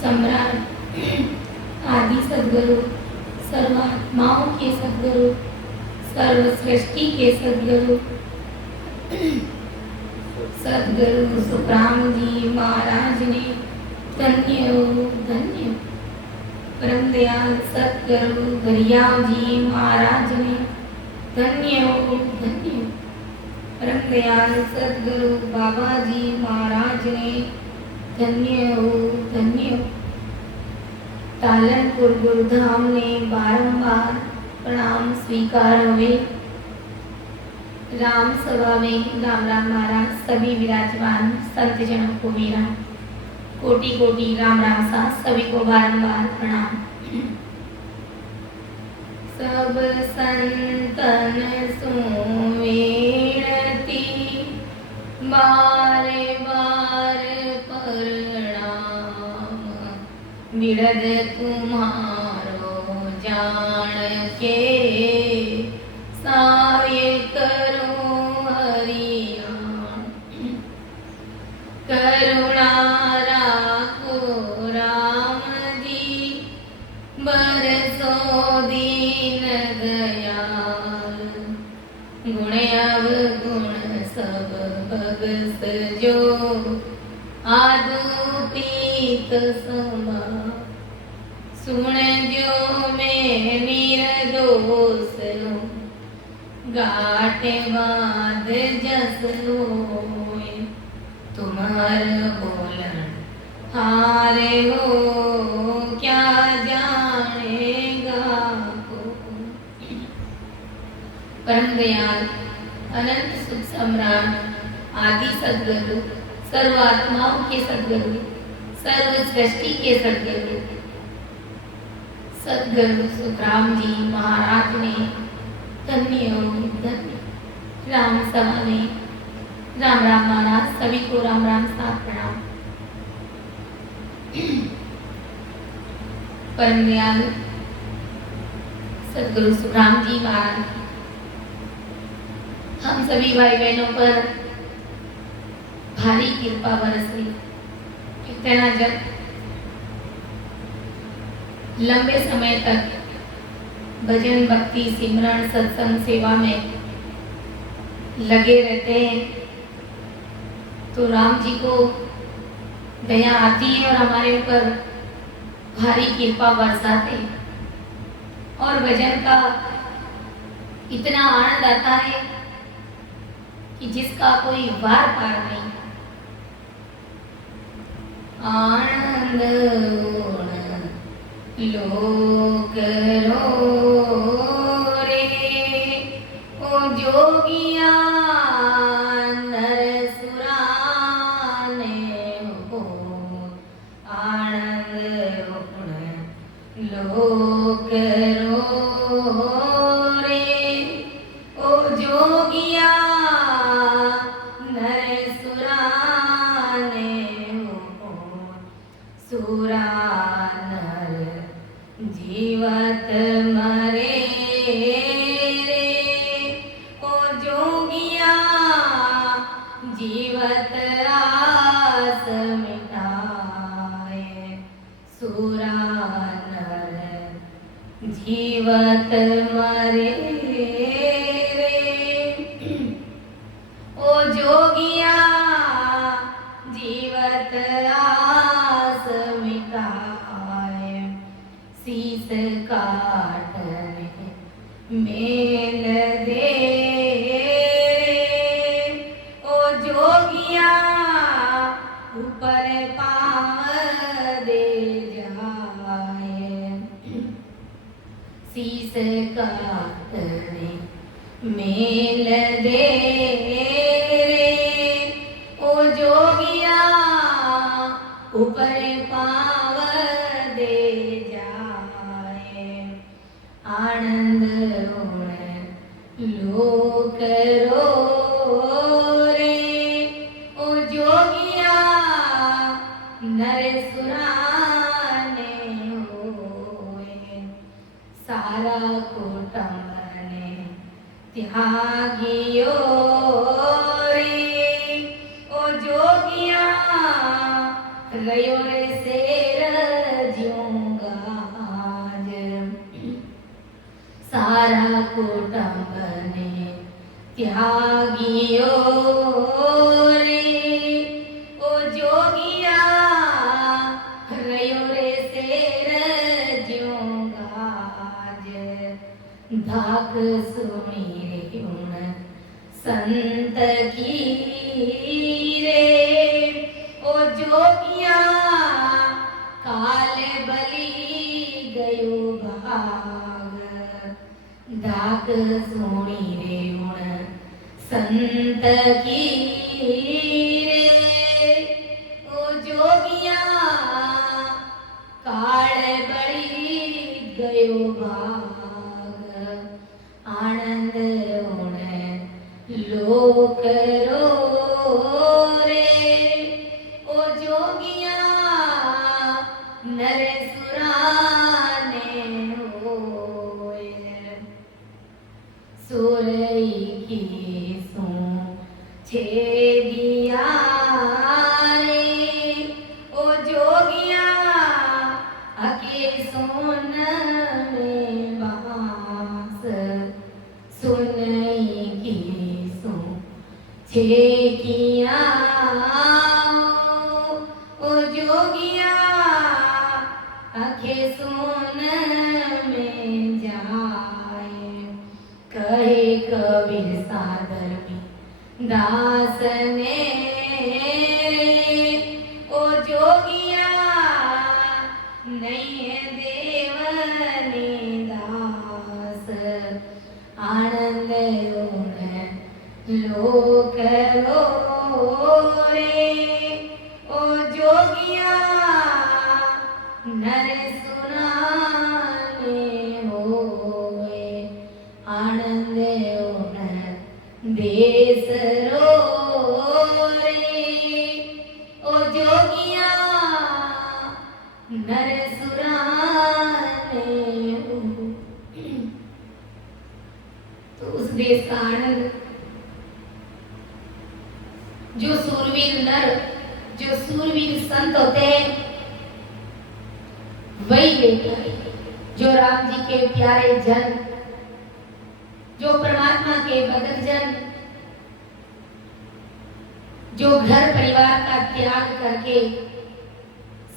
सम्राट आदि सद्गुरु, सर्वात्माओं के सद्गुरु, सर्व सृष्टि के सद्गुरु सद्गुरु सुखराम जी महाराज ने धन्य हो धन्य हो। परम दयाल सद्गुरु गरियाव जी महाराज ने धन्य हो धन्य हो। परम दयाल सद्गुरु बाबा जी महाराज ने धन्य हो धन्य हो। तालनपुर गुरुधाम ने बारंबार प्रणाम स्वीकार हुए। राम सभा में राम राम महाराज सभी विराजमान संत जनों को मेरा कोटि कोटि राम राम सा सभी को बारंबार प्रणाम। सब संतन सुवेणती बारे बार प्रणाम। बिरद तुम्हारो जान के साये करो हरियाण। करुणा राखो राम जी बरसो दीन दयाल। गुण अवगुण सब भगत जो आदु पीत समा। सुन जो मैं निर्दोष लो गाठ बांध जस लोए। तुम्हार बोलन हारे हो क्या जानेगा को। परम दयाल अनंत सुख सम्राट आदि सद्गुरु, सर्वात्माओं के सद्गुरु, सर्व सृष्टि के सद्गुरु सद्गुरु सुखराम जी महाराज ने धन्य हो धन्य। राम सभा में राम राम महाराज सभी को राम राम साथ प्रणाम। परम दयाल सद्गुरु सुखराम जी महाराज हम सभी भाई बहनों पर भारी कृपा बरस रही। कितना जब लंबे समय तक भजन भक्ति सिमरन सत्संग सेवा में लगे रहते हैं तो राम जी को दया आती है और हमारे ऊपर भारी कृपा बरसाते हैं और भजन का इतना आनंद आता है कि जिसका कोई वार पार नहीं। आनंद लोक रो रे ओ जोगिया नर सुराने हो। आनंद लोक रो रे ओ जोगिया नर सुराने हो। सुरा जीवत मरे रे ओ जोगिया जीवत आस मिटाए। सुरा नर जीवत मरे रे ओ जोगिया जीवत आस मिटाए। शीस काटने मेल दे ओ जोगिया ऊपर पाव दे जाए। शीस काटने मेल दे ओ जोगिया ऊपर पाव दे जाए। आनंद लोक रो रे ओ जोगिया नर सुराने होए। सारा कुटुंब ने त्यागियो रे ओ जोगिया गयो रे शेर कुटुंब ने त्यागियो रे ओ जोगिया रयो रे शेर ज्योंगा धाक सुनी रे उन संत की रे ओ जोगिया काल बली गयो भाग धाक सुनी रे उन संत की रे ओ जोगिया काल बली गयो भाग आनंद लोक रो रे ओ जोगिया नरसुरा ने होए सुरई की सो छेदिया रे ओ जोगिया अके सोन में बास सुनई की छेकिया ओ जोगिया आखे सोन में जाए कहे कबीर सादर में दास ने ओ जोगिया नहीं है देवने दास आनंद लोक रो रे ओ जोगिया नर सुनाने होए आनंद उन देश रो रे ओ जोगिया नर सुनाने हो। तो उस देश का आनंद जो सूरवीर नर जो सूरवीर संत होते हैं वही लेते जो राम जी के प्यारे जन जो परमात्मा के भगत जन जो घर परिवार का त्याग करके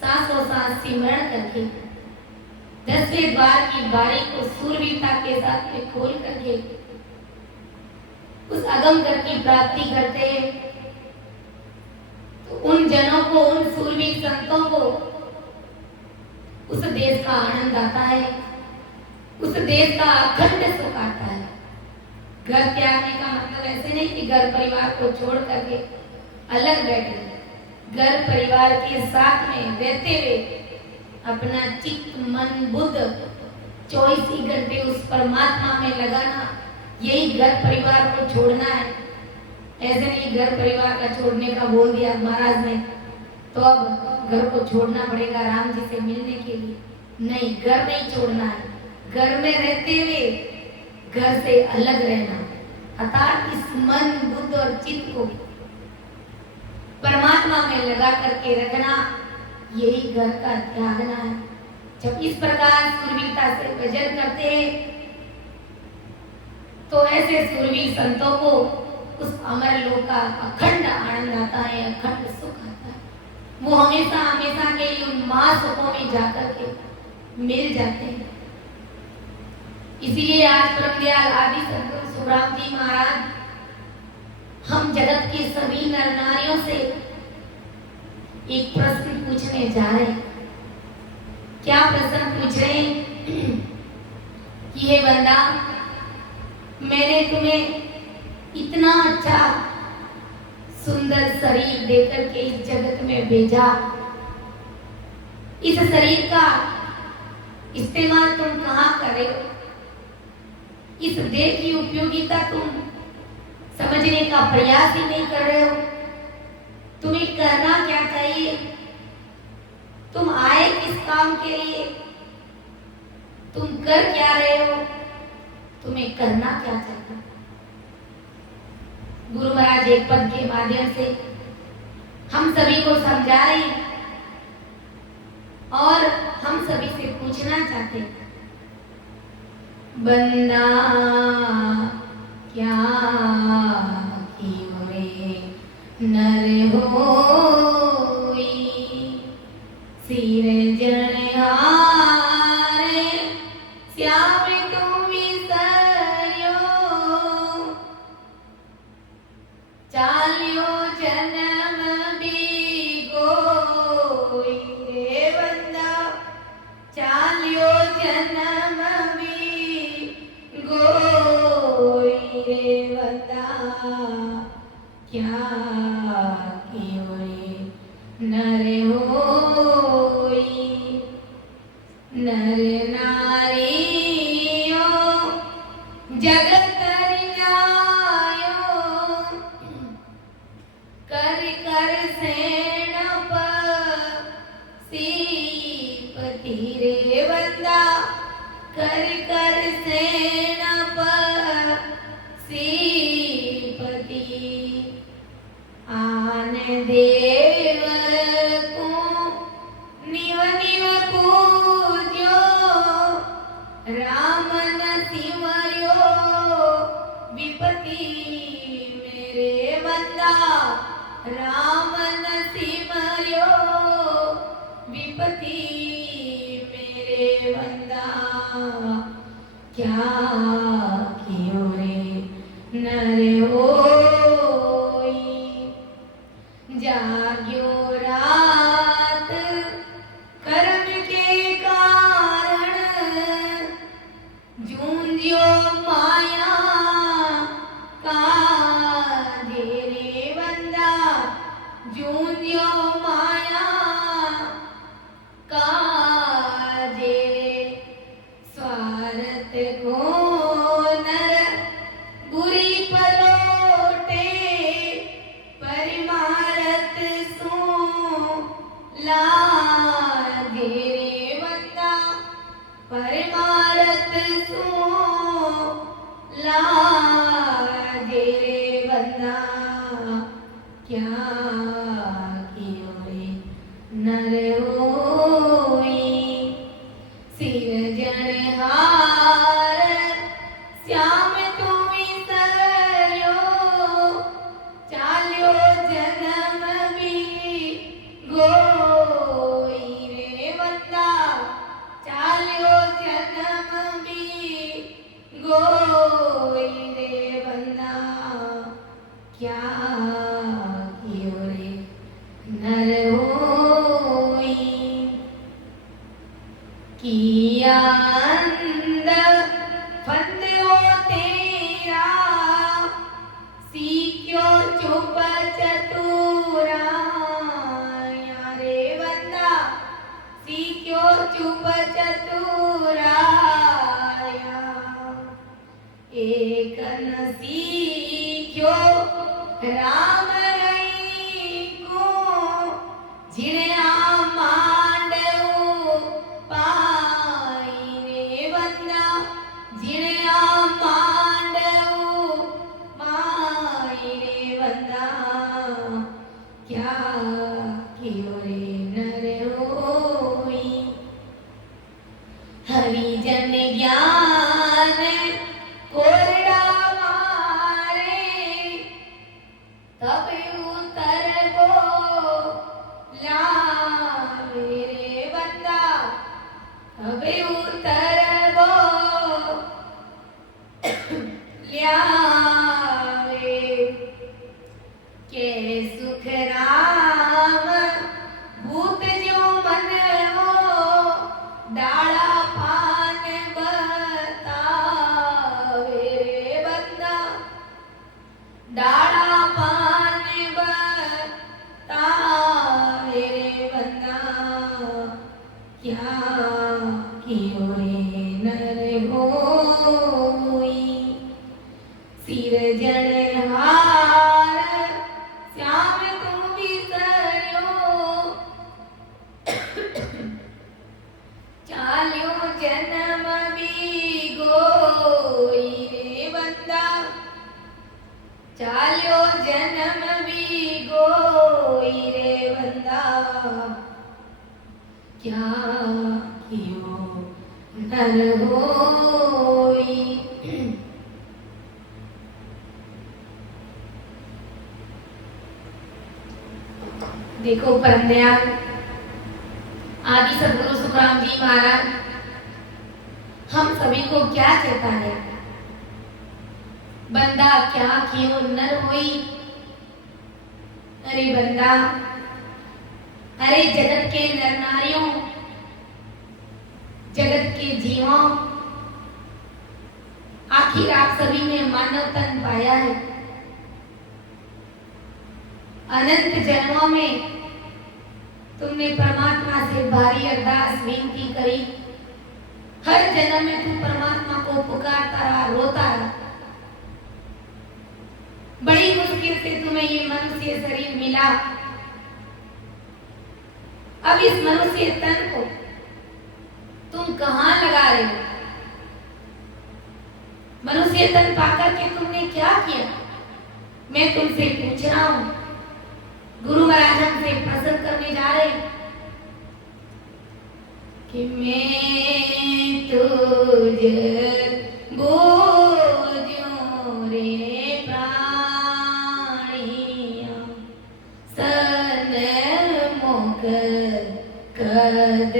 सांसों सांस सिमरण करके 10वें द्वार की बारी को सूरवीरता के साथ में खोल करके उस अगमगढ़ की प्राप्ति करते हैं। तो उन जनों को उन सूरवीर संतों को उस देश का आनंद आता है, उस देश का अखंड सुख आता है। घर त्यागने का मतलब ऐसे नहीं कि घर परिवार को छोड़ करके अलग बैठे, घर परिवार के साथ में रहते हुए अपना चित्त मन बुद्ध 24 ही घंटे उस परमात्मा में लगाना, यही घर परिवार को छोड़ना है। ऐसे नहीं घर परिवार का छोड़ने का बोल दिया महाराज ने तो अब घर को छोड़ना पड़ेगा राम जी से मिलने के लिए। नहीं, घर नहीं छोड़ना है, घर में रहते हुए घर से अलग रहना, अर्थात इस मन बुद्ध और चित्त को परमात्मा में लगा करके रखना, यही घर का त्यागना है। जब इस प्रकार सूरवीरता से भजन करते हैं तो ऐसे सूरवीर संतों को उस अमर लोक का अखंड आनंद आता है, अखंड सुख आता है। वो हमेशा हमेशा के लिए उन महासुखों में जाकर के मिल जाते हैं। इसीलिए आज परमदयाल आदि सद्गुरु सुखराम जी महाराज हम जगत के सभी नर नारियों से एक प्रश्न पूछने जा रहे हैं। क्या प्रश्न पूछ रहे हैं कि हे बंदा, मैंने तुम्हें इतना अच्छा सुंदर शरीर देकर के इस जगत में भेजा, इस शरीर का इस्तेमाल तुम कहाँ कर रहे हो? इस देह की उपयोगिता तुम समझने का प्रयास ही नहीं कर रहे हो। तुम्हें करना क्या चाहिए? तुम आए किस काम के लिए? तुम कर क्या रहे हो? तुम्हें करना क्या चाहिए? गुरु महाराज एक पद के माध्यम से हम सभी को समझा रहे हैं और हम सभी से पूछना चाहते हैं बंदा क्या कियो रे नर होई सिरजणहारे श्याम तू विसर्यो चाल्यो जन्म बीगोई रे बंदा चाल्यो जन्म बीगोई रे बंदा क्या कियो रे नर होई नर नारियो जगत न्यायो कर कर सेनापति रे बंदा कर कर सेनापति आन देव को निव निव पूज्यो राम न सिमर्यो विपति मेरे बंदा राम न सिमर्यो विपति मेरे बंदा क्या कियो रे नर होई जाग्यो रात कर्म के कारण जूंझ्यो माया काजे रे बंदा जूंझ्यो माया काजे स्वार्थ को नर बुरी पलोटे परिमारत सो लागे रे बंदा परिमारत सो लागे रे बंदा क्या कियो रे नर होई सिरजणहार श्याम तू विसर्यो चाल्यो जन्म बीगोई रे बंदा चाल्यो जन्म बीगोई रे बंदा क्या कियो रे नर होई किया अंध फंद हो तेरा सीख्यो चुप चतुरा रे बंदा सीख्यो चुप चतुरा एक न सीख्यो राम रही को जिणे मांडो पाई रे बंदा जिणे मांडो पाई रे बंदा क्या कियो रे नर होई हरिजन ज्ञान कोरडा मारे तब उतर को लावे रे बंदा तब उतर को ल्यावे के सुख राम भूत जो मन हो डाला पान बतावे रे बंदा डाला पान बतावे रे बंदा क्या कियो रे नर होई सिरजणहार श्याम तू विसर्यो चाल्यो जन्म बीगोई रे बंदा चाल्यो जन्म बीगोई रे बंदा क्या कियो नर होई। देखो परम दयाल आदि सदगुरु सुखराम जी महाराज हम सभी को क्या कहता है, बंदा क्या क्यों नर होई। अरे बंदा, अरे जगत के नर नारियों, जगत के जीवों, आखिर आप सभी ने मानव तन पाया है। अनंत जन्मों में तुमने परमात्मा से भारी अरदास विनती करी। हर जन्म में तू परमात्मा को पुकारता रहा, रोता रहा। बड़ी मुश्किल से तुम्हें ये मनुष्य शरीर मिला। अब इस मनुष्य तन को तुम कहां लगा रहे हो? मनुष्य तन पाकर के तुमने क्या किया? मैं तुमसे पूछ रहा हूं। गुरु महाराज हमसे प्रश्न करने जा रहे कि मैं तुझे बूझूं रे प्राणिया, सन्मुख कद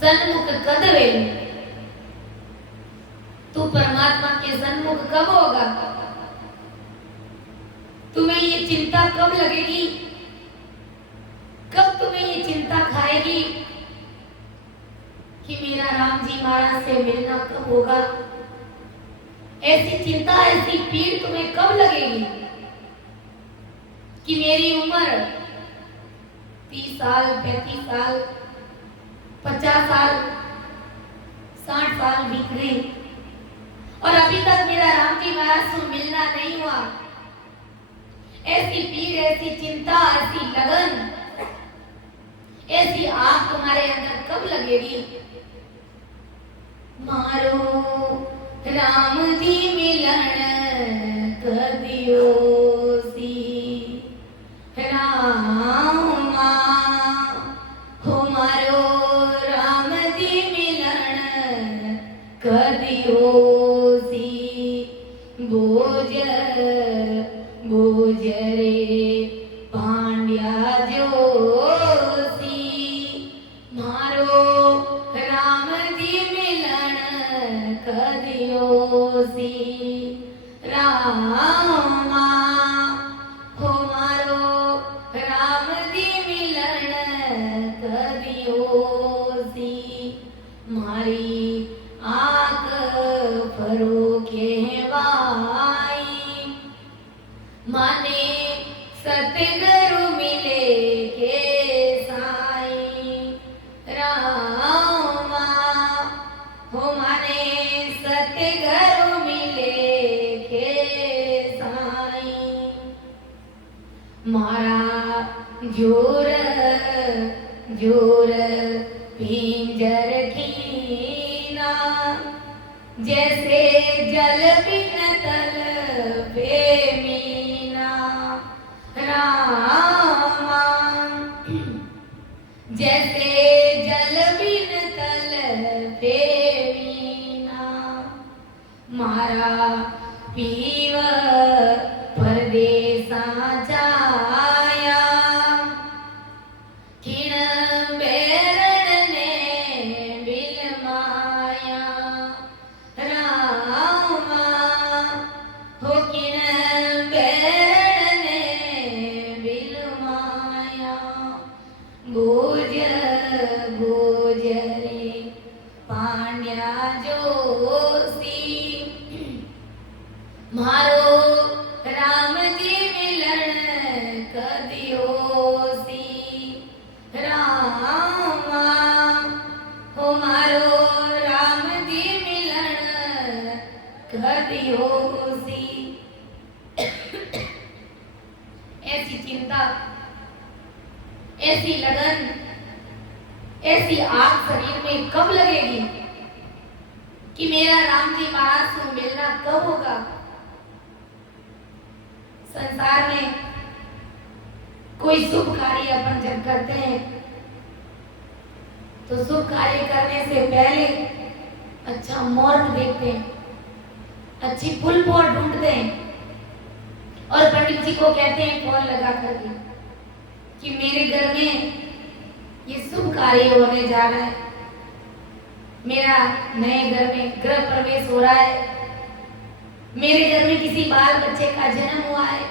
सन्मुख कद वेले। तू परमात्मा के सन्मुख कब होगा? तुम्हें ये चिंता कब लगेगी? कब तुम्हें ये चिंता खाएगी कि मेरा राम जी महाराज से मिलना कब होगा? ऐसी चिंता, ऐसी पीड़ तुम्हें कब लगेगी कि मेरी उम्र 30 साल, 35 साल, 50 साल, 60 साल बीत गए और अभी तक मेरा राम जी महाराज से मिलना नहीं हुआ। ऐसी पीड़, ऐसी चिंता, ऐसी लगन, ऐसी आग तुम्हारे अंदर कब लगेगी? मारो राम जी मिलन कदियो सी, रामा हो मारो राम जी मिलन कदियो सी। बोझ बोझ रे पांड्या जोशी, मारो राम जी मिलन कदियो सी। रामा हो मारो राम जी मिलन कदियो सी। मारी आंख फरो कहवाई, माने सतगुरु मिले के साई। रामा हो माने सतगुरु मिले के साई। मारा जोर जोर पिंजर कीना, जैसे जल बिन तल पे मीना। रामा जैसे जल बिन तल पे मीना। मारा पीव परदेसा जाया, किण बेरण ने बिलमाया। रामा हो किण ऐसी चिंता, ऐसी लगन, ऐसी आग शरीर में कब लगेगी कि मेरा राम जी महाराज से मिलना कब होगा। संसार में कोई शुभ कार्य अपन जब करते हैं तो शुभ कार्य करने से पहले अच्छा मुहूर्त देखते हैं, अच्छी फूल पौध ढूंढते हैं और पंडित जी को कहते हैं फोन लगा करके कि मेरे घर में ये शुभ कार्य होने जा रहा है, मेरा नए घर में गृह प्रवेश हो रहा है, मेरे घर में किसी बाल बच्चे का जन्म हुआ है,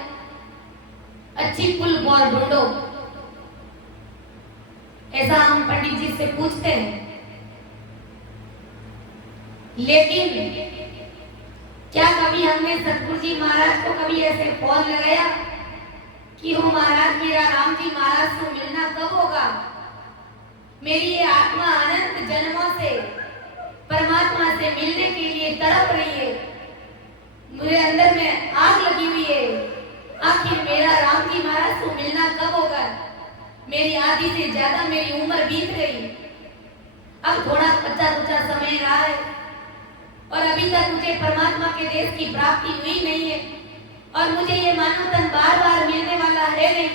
अच्छी फूल पौध ढूंढो। ऐसा हम पंडित जी से पूछते हैं। लेकिन क्या कभी हमने सतगुरु जी महाराज को कभी ऐसे फोन लगाया कि हो महाराज मेरा राम जी महाराज से मिलना कब होगा। मेरी ये आत्मा अनंत जन्मों से परमात्मा से मिलने के लिए तड़प रही है, मेरे अंदर में आग लगी हुई है। आखिर मेरा राम जी महाराज से मिलना कब होगा। मेरी आधी से ज्यादा मेरी उम्र बीत गई, अब थोड़ा बचा कुचा समय रहा है और अभी तक मुझे परमात्मा के देश की प्राप्ति हुई नहीं है और मुझे ये मानव तन बार बार मिलने वाला है नहीं।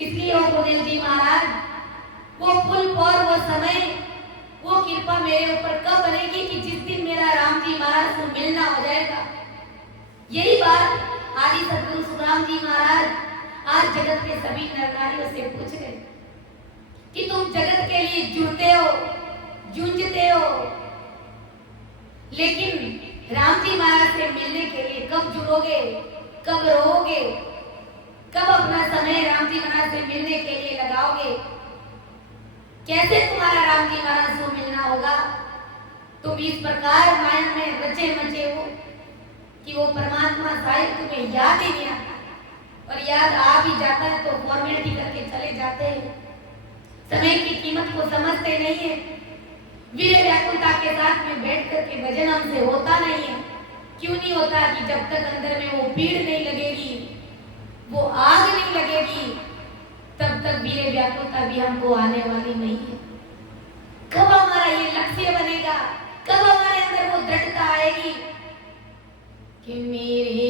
इसलिए ओ गुरुदेव जी महाराज, वो पुल और वो समय, वो कृपा मेरे ऊपर कब बनेगी कि जिस दिन मेरा राम जी महाराज से मिलना हो जाएगा। यही बात आदि सदगुरु सुखराम जी महाराज आज जगत के सभी नर नारियों से पूछ रहे कि तुम जगत के लिए जुड़ते हो, जूझते हो, लेकिन राम जी महाराज से मिलने के लिए कब जुड़ोगे, कब रोओगे, कब अपना समय राम जी महाराज से मिलने के लिए लगाओगे। कैसे तुम्हारा राम जी महाराज से मिलना होगा। तुम इस प्रकार माया में रचे मचे हो कि वो परमात्मा शायद तुम्हें याद ही नहीं आता, और याद आ भी जाता है तो फॉर्मेलिटी करके चले जाते हैं, समय की कीमत को समझते नहीं है। वीर व्याकुलता के साथ में बैठ करके भजन हमसे होता नहीं है। क्यों नहीं होता कि जब तक अंदर में वो पीड़ नहीं लगेगी, वो आग नहीं लगेगी, तब तक वीर व्याकुलता भी हमको आने वाली नहीं है। कब हमारा ये लक्ष्य बनेगा, कब हमारे अंदर वो दृढ़ता आएगी कि मेरे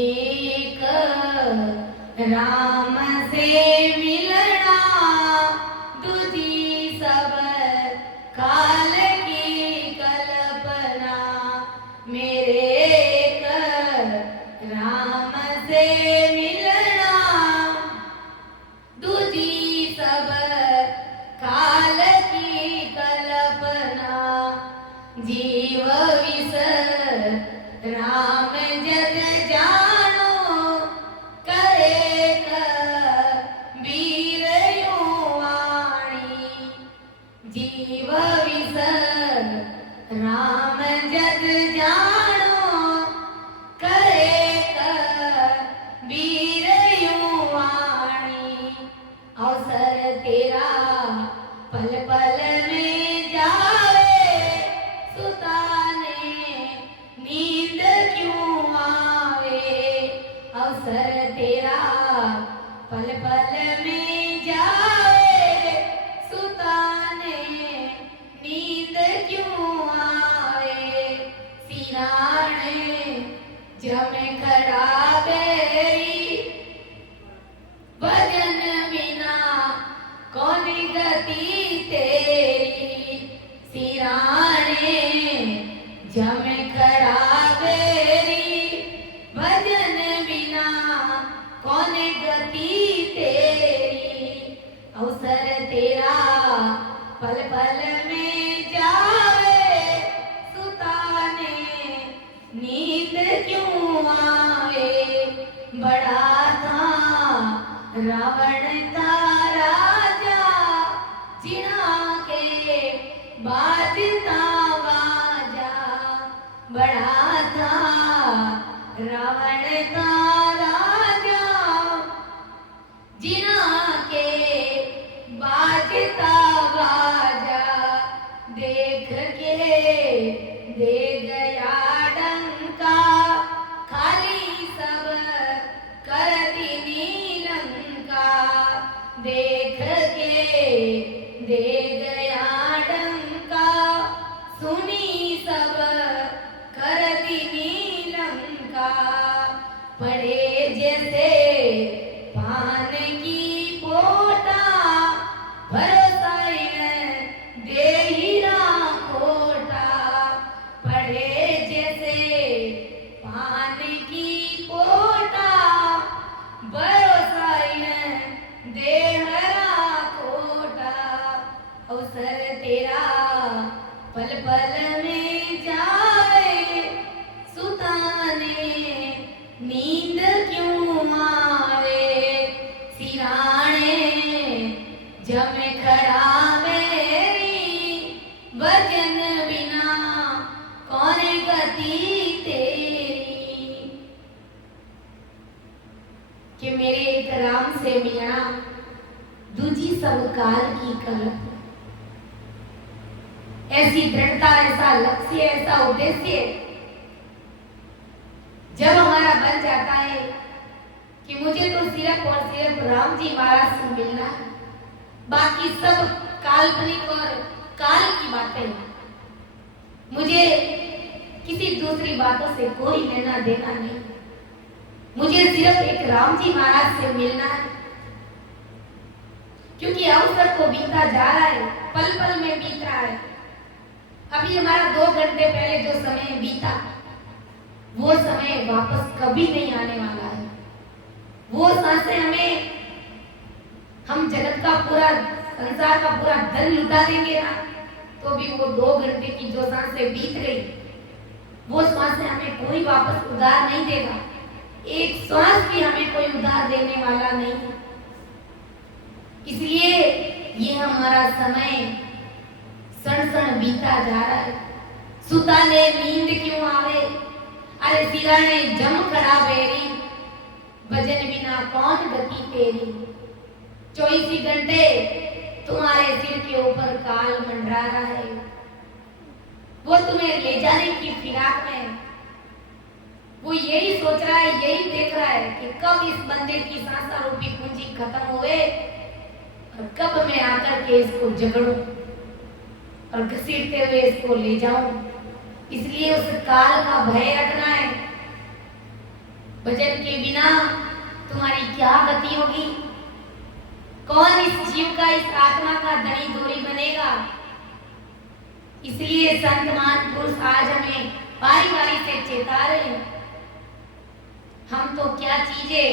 राम से मिलना दूजी सब काल की कल्पना, मेरे राम से मिलना दूजी सब काल की कल्पना, जीव विस राम जग जानो करे कबीर यूं वाणी, जीव विस राम जग जानो करे कबीर यूं वाणी, अवसर तेरा पल पल में जावे सुताने नींद क्यों आवे, अवसर तेरा पल पल में जावे सुताने नींद क्यों आवे, सिराने जम खड़ा बेरी भजन बिना कौन गति तेरी, सिराने जम खड़ा बेरी भजन बिना कौन गति तेरी, अवसर तेरा पल पल में जावे सुताने नींद क्यों आवे, बड़ा था रावण का राजा जिना के बाजता बाजा, बड़ा था रावण का राजा जिना के बाजता बाजा, देख के दे गया डंका खाली सब कर दी नीलंका, देख के दे गया डंका, सुनी सब कर दी लंका। पड़े जैसे पान की पोटा, भरोसा दे हीरा खोटा। पड़े जैसे पान की पोटा, भरोसा दे हरा खोटा। अवसर तेरा पल पल में जाए, सुताने नींद क्यों आवे। सिराने जम खड़ा मेरी, भजन बिना कौन गति तेरी। कि मेरे एक राम से मिलना, दूजी सब काल की कल्प। ऐसी दृढ़ता, ऐसा लक्ष्य, ऐसा उद्देश्य जब हमारा बन जाता है कि मुझे तो सिर्फ और सिर्फ राम जी महाराज से मिलना है, बाकी सब काल्पनिक और काल की बातें, मुझे किसी दूसरी बातों से कोई लेना देना नहीं। मुझे सिर्फ एक राम जी महाराज से मिलना है, क्योंकि अवसर तो बीता जा रहा है, पल पल में बीत रहा है। अभी हमारा 2 घंटे पहले जो समय बीता, वो समय वापस कभी नहीं आने वाला है। वो सांसें हमें, हम जगत का पूरा, संसार का पूरा धन लुटा देंगे ना, तो भी वो 2 घंटे की जो सांसें बीत गई, वो सांसें हमें कोई वापस उधार नहीं देगा। एक श्वास भी हमें कोई उधार देने वाला नहीं है। इसलिए ये हमारा समय क्षण क्षण बीता जा रहा है। सुताने नींद क्यों आवे, अरे सिराने जम खड़ा बेरी। भजन बिना कौन गति तेरी। 24 घंटे तुम्हारे सिर के ऊपर काल मंडरा रहा है। वो तुम्हें ले जाने की फिराक में, वो यही सोच रहा है, यही देख रहा है कि कब इस बंदे की सांसा रूपी पूंजी खत्म हुए और कब मैं आकर के इसको जगड़ूं और घसीटते हुए इसको ले जाऊं। इसलिए उस काल का भय रखना है। भजन के बिना तुम्हारी क्या गति होगी? कौन इस जीव का, इस आत्मा का धनी धोरी बनेगा? इसलिए संत महापुरुष आज हमें बारी बारी से चेता रहे हैं। हम तो क्या चीजें,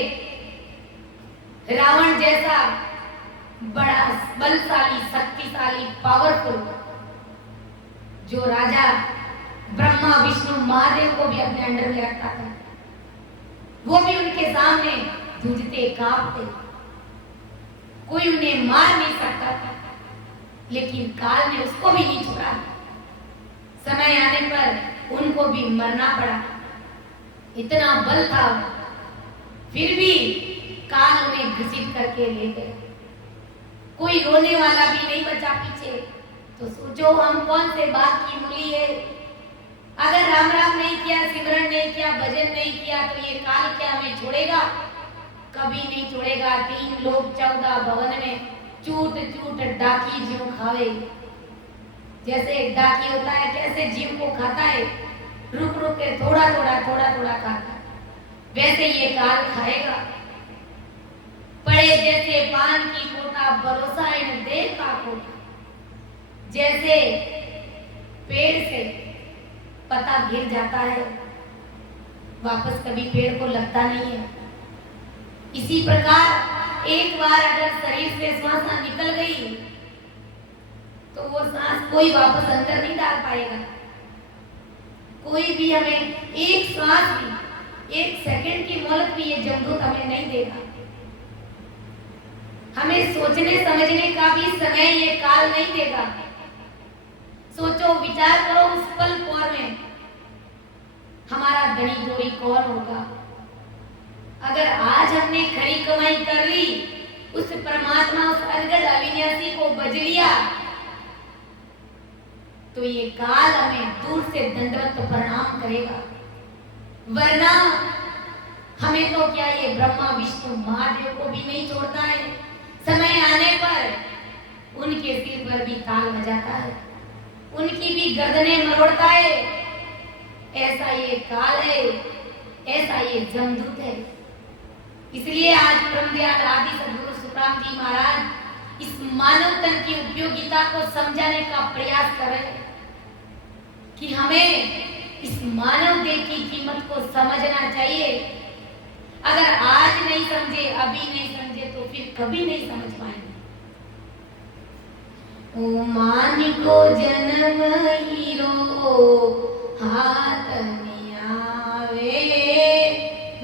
रावण जैसा बड़ा बलशाली, शक्तिशाली, पावरफुल जो राजा ब्रह्मा विष्णु महादेव को भी अपने अंडर में रखता था, वो भी उनके सामने जूझते कांपते, कोई उन्हें मार नहीं सकता था। लेकिन काल ने उसको भी नहीं छोड़ा। समय आने पर उनको भी मरना पड़ा। इतना बल था, फिर भी काल उन्हें घसीट करके ले गए। कोई रोने वाला भी नहीं बचा पीछे। तो सोचो हम कौन से बात की मूली है। अगर राम राम नहीं किया, सिमरन नहीं किया, भजन नहीं किया, तो ये काल क्या हमें छोड़ेगा? कभी नहीं छोड़ेगा। 3 लोग 14 भवन में चूट चूट डाकी जीव खावे। जैसे डाकी होता है, कैसे जीव को खाता है, रुक रुक के थोड़ा थोड़ा खाता, वैसे ये काल खाएगा। पड़े जैसे पान की कोटा, भरोसा इन देह का कोटा। जैसे पेड़ से पता गिर जाता है, वापस कभी पेड़ को लगता नहीं है। इसी प्रकार एक बार अगर शरीर से श्वास निकल गई, तो वो सांस कोई वापस अंदर नहीं डाल पाएगा। कोई भी हमें एक श्वास भी, 1 सेकंड की मोहलत भी ये जमदूत हमें नहीं देगा। हमें सोचने समझने का भी समय ये काल नहीं देगा। सोचो, विचार करो, उस पल पौर में हमारा धनी जोड़ी कौन होगा? अगर आज हमने खरी कमाई कर ली, उस परमात्मा, उस अनगढ़ अविनाशी को बज लिया, तो ये काल हमें दूर से दंडवत प्रणाम करेगा। वरना हमें तो क्या, ये ब्रह्मा विष्णु महादेव को भी नहीं छोड़ता है, समय आने पर उनके सिर पर भी ताल बजाता है, उनकी भी गर्दनें मरोड़ता है। ऐसा ये काल है, ऐसा ये जमदूत है। इसलिए आज ब्रह्मदयाल आदि सद्गुरु सुखराम जी महाराज इस मानव तन की उपयोगिता को समझाने का प्रयास कर रहे हैं कि हमें इस मानव देह की कीमत को समझना चाहिए। अगर आज नहीं समझे, अभी नहीं समझे, तो फिर कभी नहीं समझ पाएंगे। ओ मान को जन्म हीरो हाथ में आवे,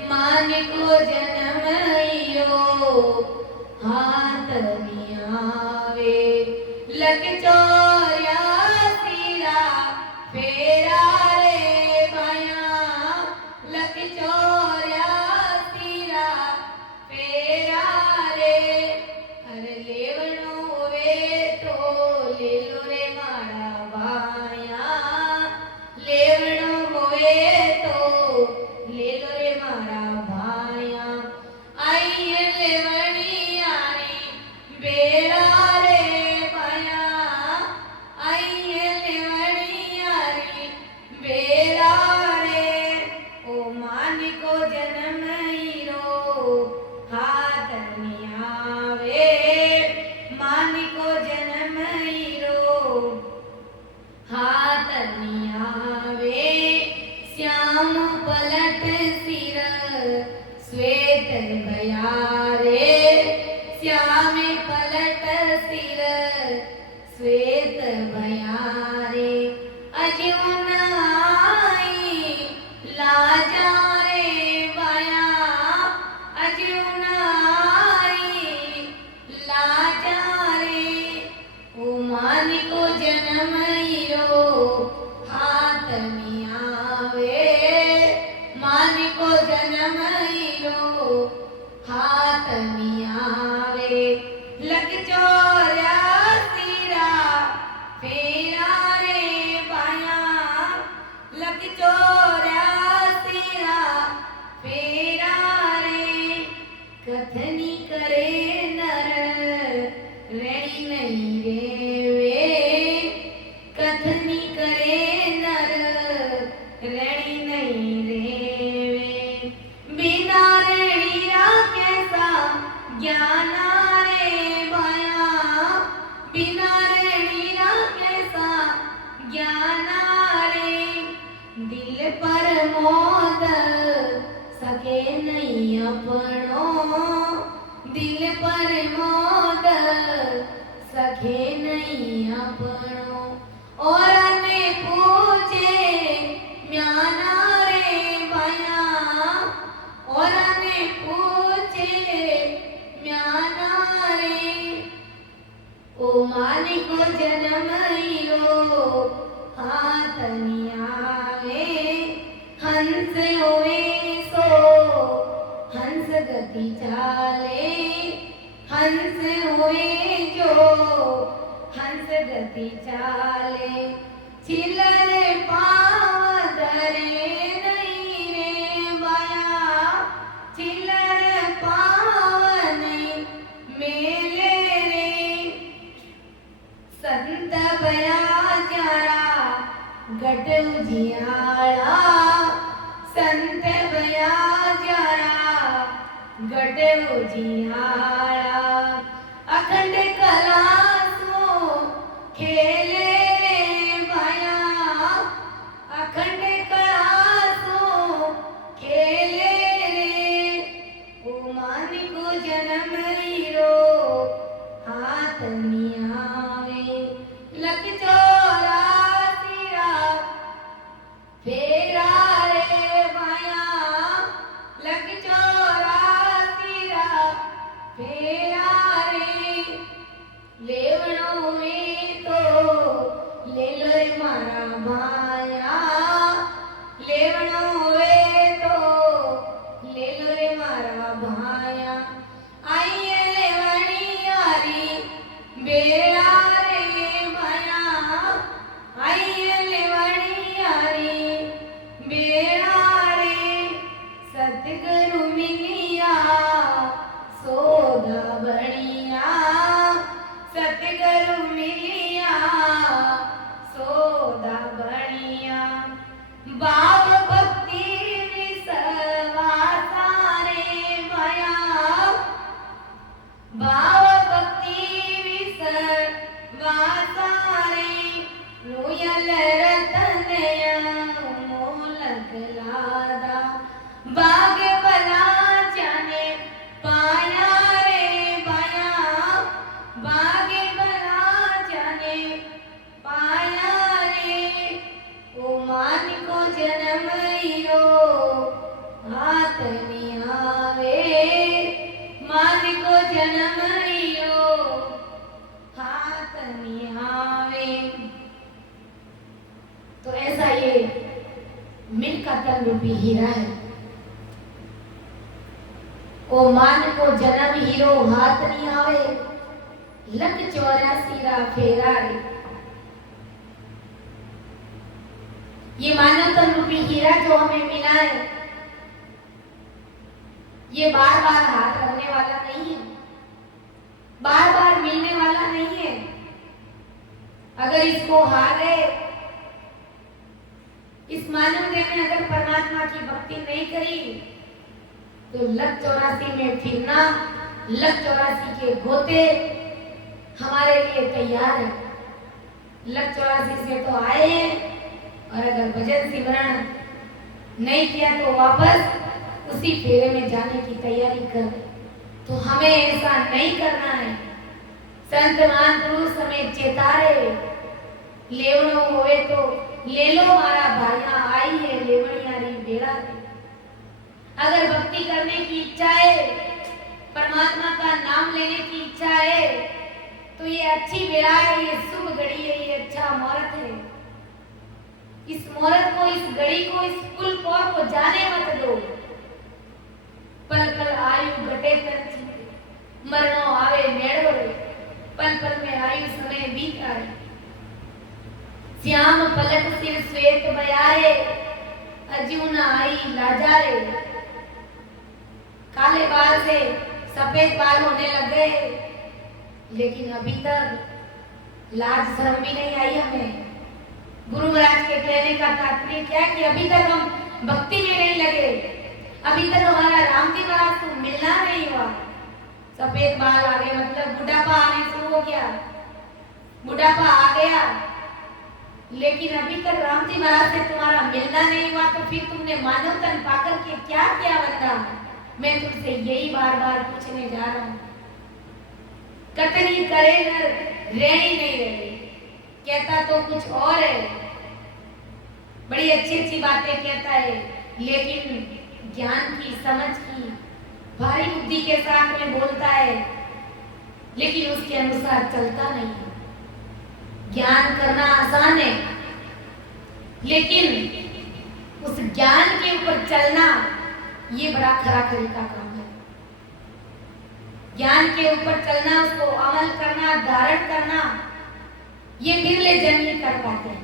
मान को जन्म हीरो हाथ में आवे, लग चौरासी रा फेरा रे भाया, लग चौरासी रा फेरा रे, अरे लेवणो वे तो ले लो रे मारा भाया, लेवणो होवे तो ले लो रे मारा भाया, आई लेवणी आरी बेड़ा रे भाया, आई लेवणी आरी बेड़ा रे, ओ मान को जन्म हीरो हाथ में आवे, मान को जन्म हीरो हाथ में आवे, श्याम पलट सिर श्वेत भया रे, श्याम पलट सिर श्वेत भया रे, अजून आई लाजा रे भया, अजून आई लाजा रे, ओ मान को जन्म हीरो हाथ में आवे, मान को जन्म हीरो हाथ में आवे, लग चौरासी रा फेरा रे भाया, लग चौरासी रा फेरा रे, कथनी करे नर रेणी नहीं रेवे, कथनी करे नर रेणी नहीं रेवे, बिना रेणी रा कैसा ज्ञाना रे भाया, बिना रेणी रा कैसा ज्ञाना रे, दिल पर मोद सके नहीं अपनो, दिल पर मोद सके नहीं अपनो, और ने पूछे म्याना रे भाया, और ने पूछे म्याना रे, ओ मान को जन्म हीरो हाथ में आवे, हंस होवे सो हंस गति चाले, हंस होवे जो हंस गति चाले, चिल्लर पाव धरे नहीं रे भाया, चिल्लर पाव नहीं मेले रे, संत बया जारा घट उजियाला, संत बया जारा घट उजियाला, अखंड कलासो खेले रे भाया, अखंड कलासो खेले रे, ओ मान को जन्म हीरो हाथ में आवे, लग चौरासी रा फेरा रे भाया, लग चौरासी रा फेरा रे, लेवणो में तो ले लो रे मारा भाया, लेवणो में तो ले लो रे मारा भाया, आई लेवणी आरी बेड़ा रे भाया, आई लेवणी आरी बेड़ा रे, सतगुरु मिलिया सौदा बनिया, भाव भक्ति विश्वासा रे माया, भाव भक्ति विश्वासा रे रोयल रतनया मोलक लादा, बाग बला जाने पाया रे माया, बाग बला जाने पाया रे, ओ मान को जन्म यो हाथ में आवे, मान को जन्म यो हाथ में आवे। तो ऐसा ये मिलका तन रूपी हीरा है। ओ मान को जन्म हीरो हाथ नहीं आवे, लख 84 रा फेरा रे। ये मानव तन रूपी हीरा जो हमें मिला है, ये बार बार हाथ लगने वाला नहीं है, बार बार मिलने वाला नहीं है। अगर इसको हार गए, इस मानव देह में अगर परमात्मा की भक्ति नहीं करी, तो लख 84 में फिरना, लख 84 के गोते हमारे लिए तैयार है। लख 84 से तो आए हैं, और अगर भजन सिमरण नहीं किया तो वापस उसी फेरे में जाने की तैयारी कर। तो हमें ऐसा नहीं करना है। संत महापुरुष हमें चेतारे, लेवणो होए तो ले लो मारा भाया, आई है लेवणियारी बेड़ा। अगर भक्ति करने की इच्छा है, परमात्मा का नाम लेने की इच्छा है, तो ये अच्छी बेड़ा है, ये शुभ घड़ी है, ये अच्छा मुहूर्त है। इस मुहूर्त को, इस घड़ी को, इस फूल पौर को जाने मत दो। पल पल आयु घटे तन चिंते, मरणो आवे नेड़ो रे, पल पल में आयु समय बीत आए। श्याम पलक सिर श्वेत बयारे, अजू न आई लाजा रे। काले बाल से सफेद बाल होने लग गए, लेकिन अभी तक लाज शर्म भी नहीं आई हमें। गुरु महाराज के कहने का तात्पर्य क्या है कि अभी तक हम भक्ति में नहीं लगे, अभी तक हमारा रामजी महाराज को मिलना नहीं हुआ। सफेद बाल आ गए मतलब बुढ़ापा आने शुरू हो गया, बुढ़ापा आ गया, लेकिन अभी तक रामजी महाराज से तुम्हारा मिलना नहीं हुआ, तो फिर तुमने मानव तन पाकर के क्या किया बंदा? मैं तुमसे यही बार बार पूछने जा रहा हूँ। कतनी करे नर रेणी नहीं रहे, कहता तो कुछ और है, बड़ी अच्छी अच्छी बातें कहता है, लेकिन ज्ञान की, समझ की, भारी बुद्धि के साथ में बोलता है, लेकिन उसके अनुसार चलता नहीं है। ज्ञान करना आसान है, लेकिन उस ज्ञान के ऊपर चलना ये बड़ा खराखरी का काम है। ज्ञान के ऊपर चलना, उसको अमल करना, धारण करना, ये बिरले जन ही कर पाते हैं।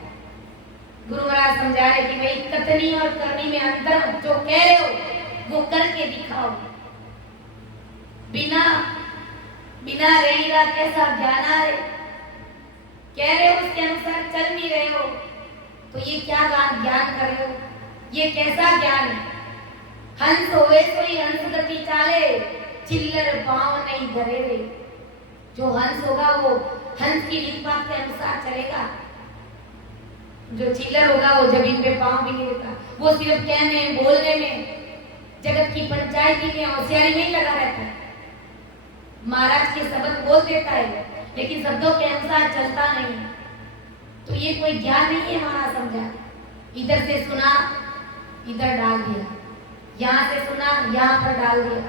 गुरु महाराज समझा रहे कि भाई कथनी और करनी में अंतर, जो कह रहे हो वो करके दिखाओ। बिना बिना रहेगा कैसा ज्ञान आ रहे, कह रहे हो उसके अनुसार चल नहीं रहे हो, तो ये क्या ज्ञान कर रहे हो? ये कैसा ज्ञान है? हंस होवे सोई हंस गति चाले, चिल्लर पांव नहीं धरे रे। जो हंस होगा वो हंस की रीतपात के अनुसार चलेगा, जो चिल्लर होगा वो जमीन पे पांव भी नहीं देता, वो सिर्फ कहने बोलने में, जगत की पंचायती में, होशियारी में ही लगा रहता है। महाराज के शब्द बोल देता है, लेकिन शब्दों के अनुसार चलता नहीं। तो ये कोई ज्ञान नहीं है हमारा समझा। इधर से सुना इधर डाल दिया, यहाँ से सुना यहाँ पर डाल दिया।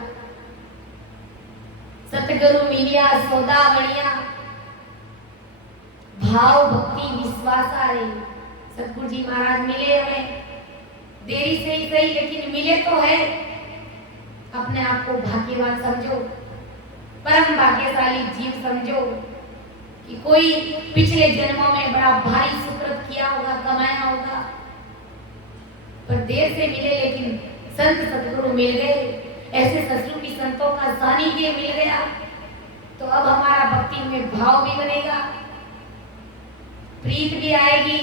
सतगुरु मिलिया सौदा बढ़िया, भाव भक्ति विश्वास आ रही। सतगुरु जी महाराज मिले हमें, देरी से ही सही, लेकिन मिले तो है। अपने आप को भाग्यवान समझो, परम भाग्यशाली जीव समझो कि कोई पिछले जन्मों में बड़ा भारी सुकृत किया होगा, कमाया होगा, पर देर से मिले, लेकिन संत सतगुरु मिल गए। ऐसे सतगुरु की संतों का सानिध्य मिल गया, तो अब हमारा भक्ति में भाव भी बनेगा, प्रीत भी आएगी,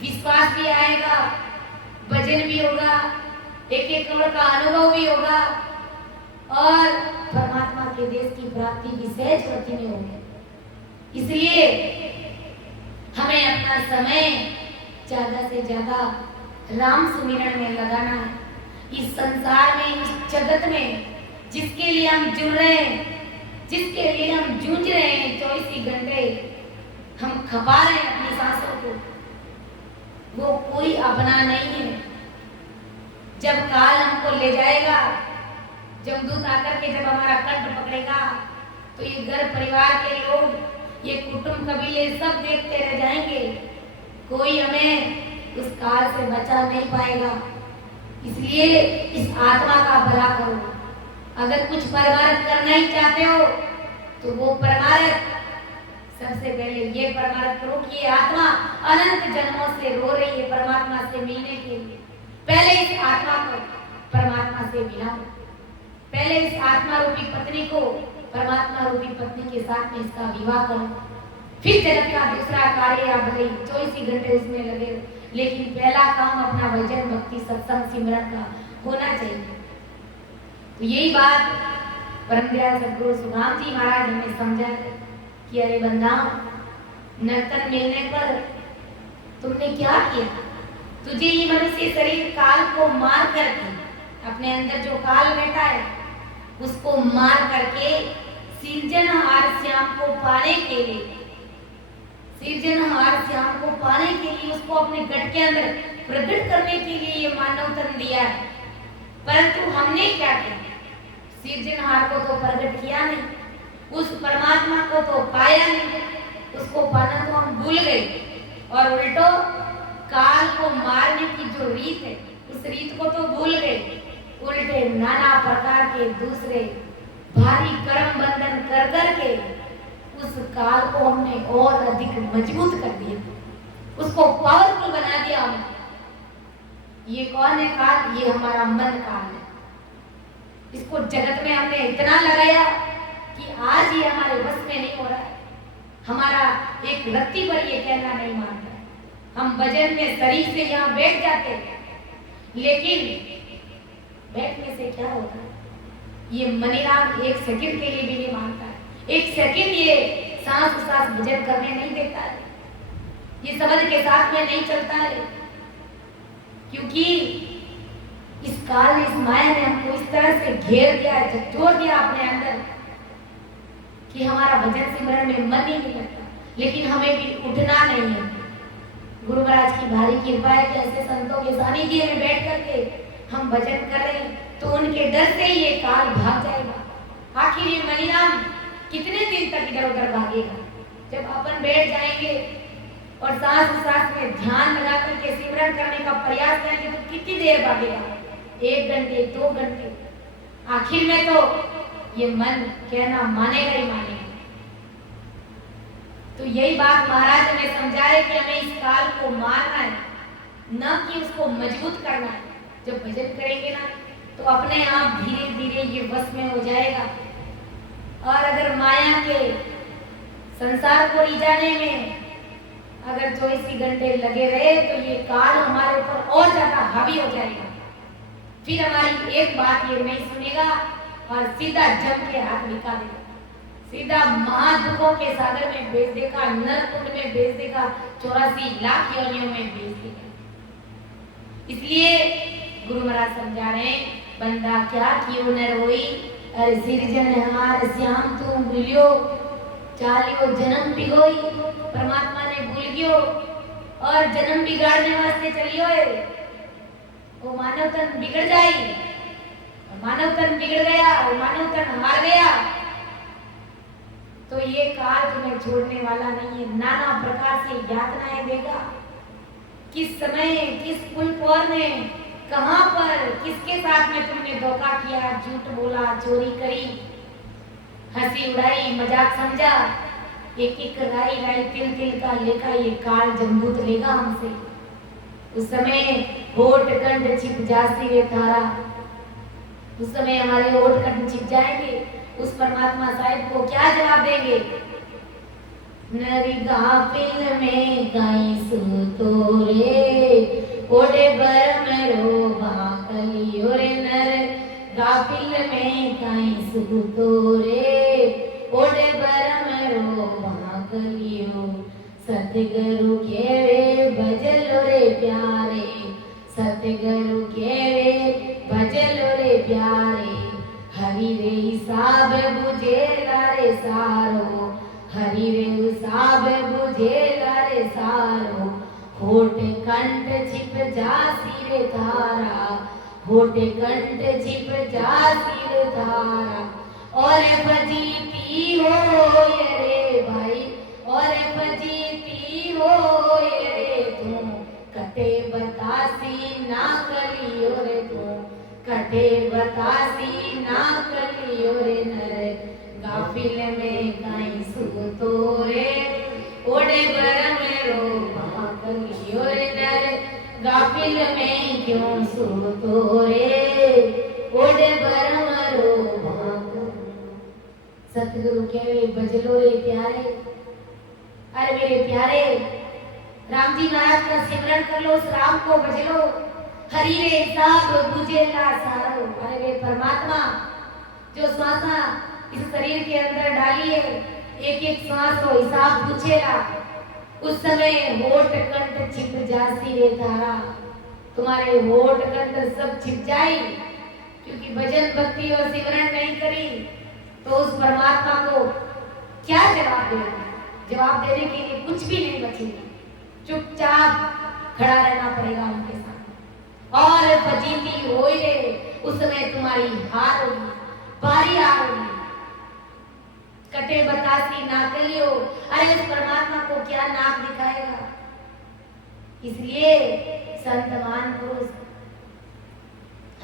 विश्वास भी आएगा, भजन भी होगा, एक एक करोड़ का अनुभव भी होगा और परमात्मा के देश की प्राप्ति भी सहज गति में होगी। इसलिए हमें अपना समय ज्यादा से ज्यादा राम सुमिरन में लगाना है। इस संसार में, इस जगत में जिसके लिए हम जुड़ रहे हैं, जिसके लिए हम जूझ रहे हैं, 24 घंटे हम खपा रहे हैं अपनी सांसों को, वो कोई अपना नहीं है। जब काल हमको ले जाएगा, जमदूत आकर के जब हमारा कंठ पकड़ेगा, तो ये घर परिवार के लोग, ये कुटुंब कबीले सब देखते रह जाएंगे। कोई हमें उस काल से बचा नहीं पाएगा। इसलिए इस आत्मा का भला करो। अगर कुछ परमार्थ करना ही चाहते हो तो वो परमार्थ सबसे पहले ये परमार्थ करो कि ये आत्मा अनंत जन्मों से रो रही है परमात्मा से मिलने के लिए। पहले इस आत्मा को परमात्मा से मिलाओ। पहले इस आत्मा रूपी पत्नी को परमात्मा रूपी पत्नी के साथ में इसका विवाह करो। फिर जगत का दूसरा कार्य आप भले 24 घंटे उसमें लगे हो, लेकिन पहला काम अपना भजन भक्ति सत्संग सिमरन का होना चाहिए। तो यही बात परम दयाल सद्गुरु सुदाम जी महाराज हमें समझा कि अरे बंदा, नर्तन मिलने पर तुमने क्या किया? तुझे ये मनुष्य शरीर काल को मार करके, अपने अंदर जो काल बैठा है उसको मार करके सृजनहार श्याम को पाने के लिए, सृजनहार श्याम को पाने के लिए, उसको अपने गट के अंदर प्रकट करने के लिए ये मानव तन दिया है। परंतु हमने क्या किया? सृजनहार को तो प्रकट किया नहीं, उस परमात्मा को तो पाया नहीं, उसको पाना तो हम भूल गए और उल्टो काल को मारने की जो रीत है उस रीत को तो भूल गए। उल्टे नाना प्रकार के दूसरे भारी कर्म बंधन कर करके उस काल को हमने और अधिक मजबूत कर दिया, उसको पावरफुल बना दिया हमने। ये कौन है काल? ये हमारा मन काल है। इसको जगत में हमने इतना लगाया कि आज ये हमारे बस में नहीं हो रहा है। हमारा एक रत्ती पर ये कहना नहीं मानता है। हम भजन में शरीर से यहाँ बैठ जाते हैं, लेकिन बैठने से क्या होता है? ये मनीराम एक सेकंड के लिए भी नहीं मानता है। एक सेकंड ये सांस सांस भजन करने नहीं देता है, ये शब्द के साथ में नहीं चलता है, क्योंकि इस काल ने, इस माया ने हमको इस तरह से घेर दिया, झकझोर दिया अपने अंदर कि हमारा भजन सिमरन में मन ही नहीं लगता। लेकिन हमें भी उठना नहीं है। गुरु महाराज की भारी कृपा है कि ऐसे संतों के सानिध्य में बैठ करके हम भजन कर रहे हैं, तो उनके डर से ये काल भाग जाएगा। आखिर ये मनीराम कितने दिन तक इधर उधर भागेगा? जब अपन बैठ जाएंगे और सांस सांस में ध्यान लगा करके सिमरन करने का प्रयास करेंगे तो कितनी देर भागेगा? 1 घंटे, 2 घंटे। आखिर में तो ये मन कहना मानेगा ही मानेगा। तो यही बात महाराज हमें समझाए कि हमें इस काल को मारना है, न कि उसको मजबूत करना है। जब भजन करेंगे ना तो अपने आप धीरे धीरे ये वश में हो जाएगा। और अगर माया के संसार को रिझाने में अगर 24 घंटे लगे रहे तो ये काल हमारे ऊपर और ज्यादा हावी हो जाएगा। फिर हमारी एक बात ये नहीं सुनेगा और सीधा जम के हाथ दिखा देगा, सीधा महादुखों के सागर में भेज देगा, नरकुंड में भेज देगा, 84 लाख योनियों में भेज देगा। इसलिए गुरु महाराज समझा रहे हैं, बंदा क्या क्यों न रोई, अरे सृजनहार श्याम तू भूलियो, चालियो जन्म बिगोई। परमात्मा ने भूल गयो और जन्म बिगाड़ने वास्ते चलियो है। वो मानव तन बिगड़ जाई, मानव तन बिगड़ गया, वो मानव तन हार गया तो ये काल तुम्हें छोड़ने वाला नहीं है। नाना प्रकार से यातनाएं देगा। किस समय, किस पुल पर में, कहां पर, किसके साथ में तुमने धोखा किया, झूठ बोला, चोरी करी, हंसी उड़ाई, मजाक समझा, एक एक राई राई तिल तिल का लेखा ये काल जमदूत लेगा हमसे। उस समय होठ कंठ छिप जासी रे तारा, उस समय हमारे होठ कंठ छिप जाएंगे। उस परमात्मा साहिब को क्या जवाब देंगे? नरी गाफिल में गाई सुतो रे, ओडे बर में रो भाकली ओरे नर गाफिल में काई सुतो रे ओडे बर में रो भाकलियो सतगुरु केवे भजलो रे प्यारे सतगुरु केवे भजलो रे प्यारे हरि रे हिसाब बुझेला रे सारो हरि रे हिसाब बुझेला रे सारो होठ कंठ छिप जासी रे थारा होठ कंठ छिप जासी रे थारा और फजीती हो रे भाई और फजीती हो रे तू कटे बतासी ना कलियो रे तू कटे बतासी ना कलियो रे नर गाफिल में काई सुतो रे ओडे बर में रो भाकलियो रे नर गाफिल में क्यों सुतो रे ओडे बर में रो सतगुरु के भजलो रे प्यारे अरे मेरे प्यारे राम जी महाराज का सिमरन कर लो उस राम को भजलो हरि रे हिसाब बुझेला सारो अरे वे परमात्मा जो श्वासा इस शरीर के अंदर डाली है एक एक श्वास को हिसाब पूछेला उस समय होठ कंठ छिप जासी रे तारा तुम्हारे होठ कंठ सब छिप जाए क्योंकि भजन भक्ति और सिमरन नहीं करी तो उस परमात्मा को क्या जवाब देना जवाब देने के लिए कुछ भी नहीं बचेगा चुपचाप खड़ा रहना पड़ेगा उनके साथ और फजीती होई रे उस समय तुम्हारी हार होगी बारी आ होगी कटे बतासी ना कलियो अरे उस परमात्मा को क्या नाक दिखाएगा इसलिए संत मान पुरुष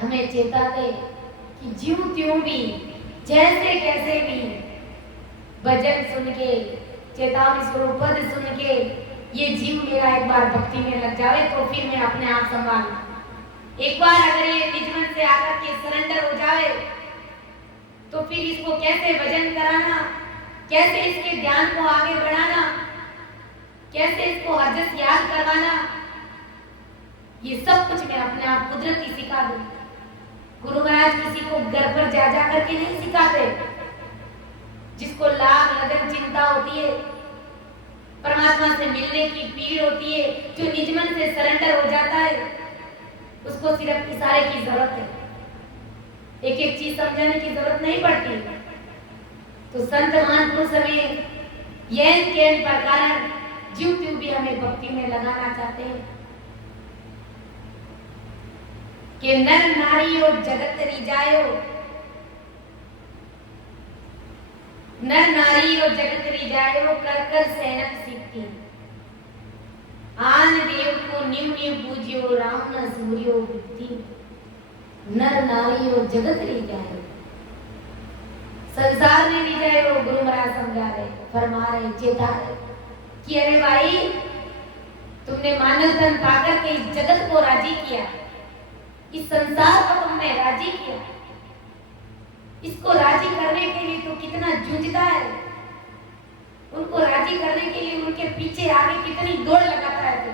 हमें चेताते कि ज्यों त्यों भी जैसे कैसे भी भजन सुन के चेतावनी स्वरूप पद सुन के ये जीव मेरा एक बार भक्ति में लग जाए तो फिर मैं अपने आप संभालूं एक बार अगर ये निज मन से आकर के सरेंडर हो जाए तो फिर इसको कैसे भजन कराना कैसे इसके ध्यान को आगे बढ़ाना कैसे इसको हरजस याद करवाना ये सब कुछ मैं अपने आप कुदरती सिखा दूं गुरु महाराज किसी को घर पर जा जा करके नहीं सिखाते जिसको लाभ लगन चिंता होती है परमात्मा से मिलने की पीड़ होती है जो निज मन से सरेंडर हो जाता है उसको सिर्फ इशारे की जरूरत है एक एक चीज समझाने की जरूरत नहीं पड़ती तो संत महापुरुष हमें यह के प्रकार जीव त्यों भी हमें भक्ति में लगाना चाहते हैं कि नर नारी और जगत रिजायो नर नारी और जगत रिजायो कर कर सैनक सिद्धि आन देव को निम्न पूज्यो राम न सूर्यो बुद्धि नर नारी और जगत रिजायो संसार में रिजायो गुरु महाराज समझा रहे फरमा रहे चेता रहे कि अरे भाई तुमने मानव तन पाकर के इस जगत को राजी किया इस संसार को तुमने राजी किया इसको राजी करने के लिए तो कितना जूझता है उनको राजी करने के लिए उनके पीछे आगे कितनी दौड़ लगाता है तो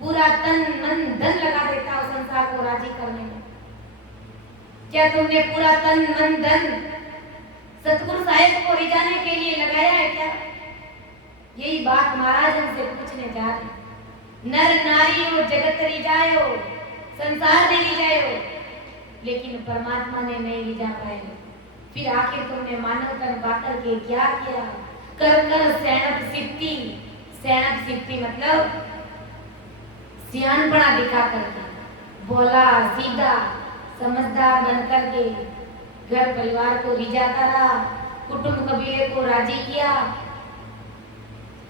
पूरा तन मन धन लगा देता है संसार को राजी करने में क्या तुमने पूरा तन मन धन सतगुरु साहिब को रिझाने के लिए लगाया है क्या यही बात महाराज हमसे पूछने जा रहे नर नारी और जगत रिझायो संसार ने रिझायो लेकिन परमात्मा ने नहीं रिझा पाए फिर आखिर तुमने मानव तन पाकर के क्या किया कर कर सैनक सिद्धि मतलब सियानपना दिखा करके बोला सीधा समझदार बन करके घर परिवार को रिझाता रहा कुटुंब कबीले को राजी किया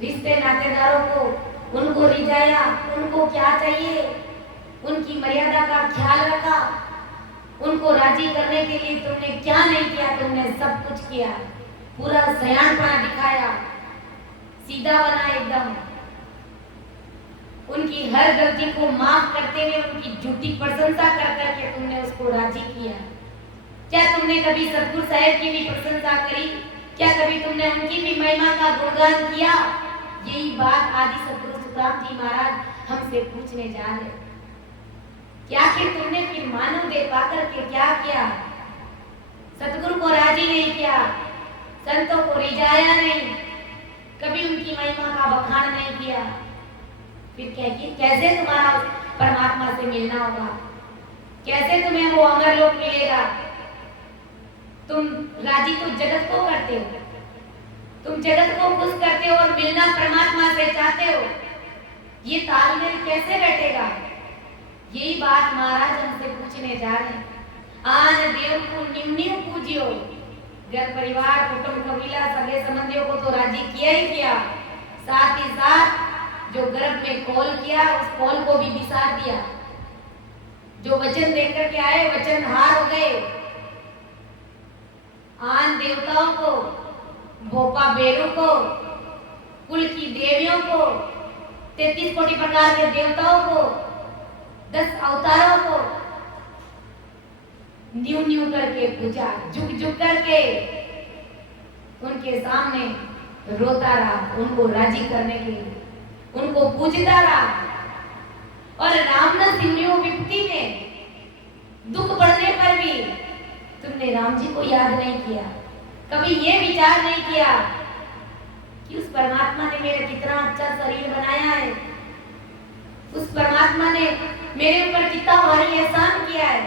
रिश्ते नातेदारों को उनको रिझाया उनको क्या चाहिए उनकी मर्यादा का ख्याल रखा उनको राजी करने के लिए तुमने क्या नहीं किया तुमने सब कुछ किया पूरा सयानपना दिखाया सीधा बना एकदम उनकी हर गलती को माफ करते हुए उनकी झूठी प्रशंसा कर करके तुमने उसको राजी किया क्या तुमने कभी सतगुरु साहिब की भी प्रशंसा करी क्या कभी तुमने उनकी भी महिमा का गुणगान किया यही बात आदि सतगुरु सुखराम जी महाराज हमसे पूछने जा रहे कि आखिर तुमने फिर मानव देह पाकर के क्या किया? सतगुरु को राजी नहीं किया, संतों को रिझाया नहीं, कभी उनकी महिमा का बखान नहीं किया। फिर कैसे तुम्हारा परमात्मा से मिलना होगा? कैसे तुम्हें वो अमर लोक मिलेगा? तुम राजी तो जगत को करते हो, तुम जगत को खुश करते हो और मिलना परमात्मा से चाहते हो। ये तालमेल कैसे बैठेगा? यही बात महाराज हमसे पूछने जा रहे हैं। आन देव को निम्न पूजियो, घर परिवार कुटुंब कबीला सगे संबंधियों को तो राजी किया ही किया, साथ ही साथ जो गर्भ में कॉल किया उस कॉल को भी बिसार दिया। जो वचन देकर के आए वचन हार हो गए। आन देवताओं को, भोपा बेरू को, कुल की देवियों को, 33 कोटि प्रकार के देवताओं को, 10 अवतारों को न्यू न्यू करके पूजा, झुक झुक करके उनके सामने रोता रहा, उनको राजी करने के लिए उनको पूजता रहा। और रामना सिंह विपत्ति में दुख पड़ने पर भी तुमने राम जी को याद नहीं किया, कभी ये विचार नहीं किया कि उस परमात्मा ने मेरा कितना अच्छा शरीर बनाया है, उस परमात्मा ने मेरे ऊपर कितना भारी एहसान किया है,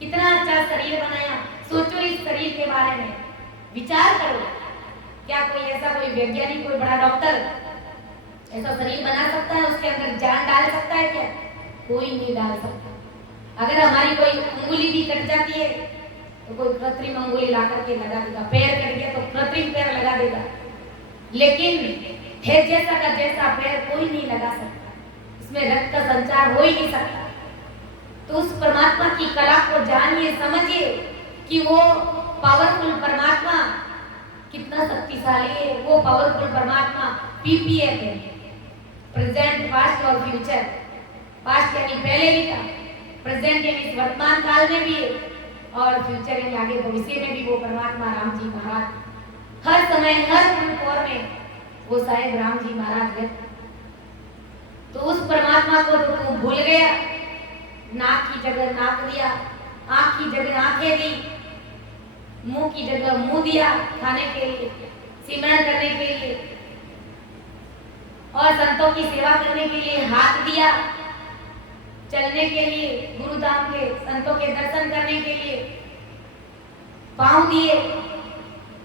कितना अच्छा शरीर बनाया। सोचो इस शरीर के बारे में, विचार करो। क्या कोई ऐसा कोई वैज्ञानिक, कोई बड़ा डॉक्टर ऐसा शरीर बना सकता है? उसके अंदर जान डाल सकता है क्या? कोई नहीं डाल सकता। अगर हमारी कोई उंगली भी कट जाती है तो कोई कृत्रिम उंगली ला करके लगा देगा, पैर कट गया तो कृत्रिम पैर लगा देगा, लेकिन है जैसा का जैसा पैर कोई नहीं लगा सकता, इसमें रक्त का संचार हो ही नहीं सकता। तो उस परमात्मा की कला को जानिए, समझिए कि वो पावरफुल परमात्मा कितना शक्तिशाली है। वो पावरफुल परमात्मा पीपीएफ है, प्रेजेंट पास्ट और फ्यूचर। पास्ट यानी पहले भी था, प्रेजेंट यानी वर्तमान काल में भी है, और फ्यूचर यानी आगे भविष्य में भी वो परमात्मा राम जी महाराज हर समय हर दौर में वो साहेब राम जी महाराज है। तो उस परमात्मा को तो तू भूल गया, नाक की जगह नाक दिया, आंख की जगह आंखें दी, मुंह की जगह मुंह दिया खाने के लिए, सिमरन करने के लिए, और संतों की सेवा करने के लिए हाथ दिया, चलने के लिए, गुरुधाम के संतों के दर्शन करने के लिए पांव दिए।